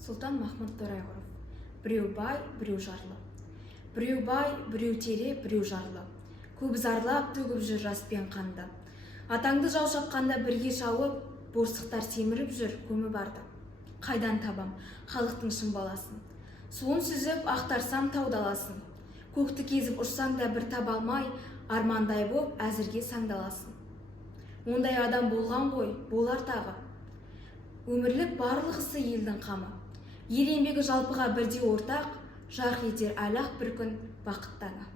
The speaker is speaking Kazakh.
Сұлтан Махмұд Торайғыров. Біреу бай, біреу жарлы. Біреу бай, біреу тере, біреу жарлы. Көп зарлап төгіп жүр жас пен қанды. Атаңды жау шапқанда бірге шауып, борсықтар семіріп жүр көмі барды. Қайдан табам халықтың шын баласын? Суын сүзіп ақтарсам таудаласын. Көкті кезіп ұшсаң да бір таба алмай, армандай боп әзірге саңдаласын. Ондай адам болған ғой, болар тағы. Өмірлік барлық ісі елдің қамы. Ел еңбегі жалпыға бірдей ортақ, жарқ етер әлі-ақ бір күн бақыт таңы.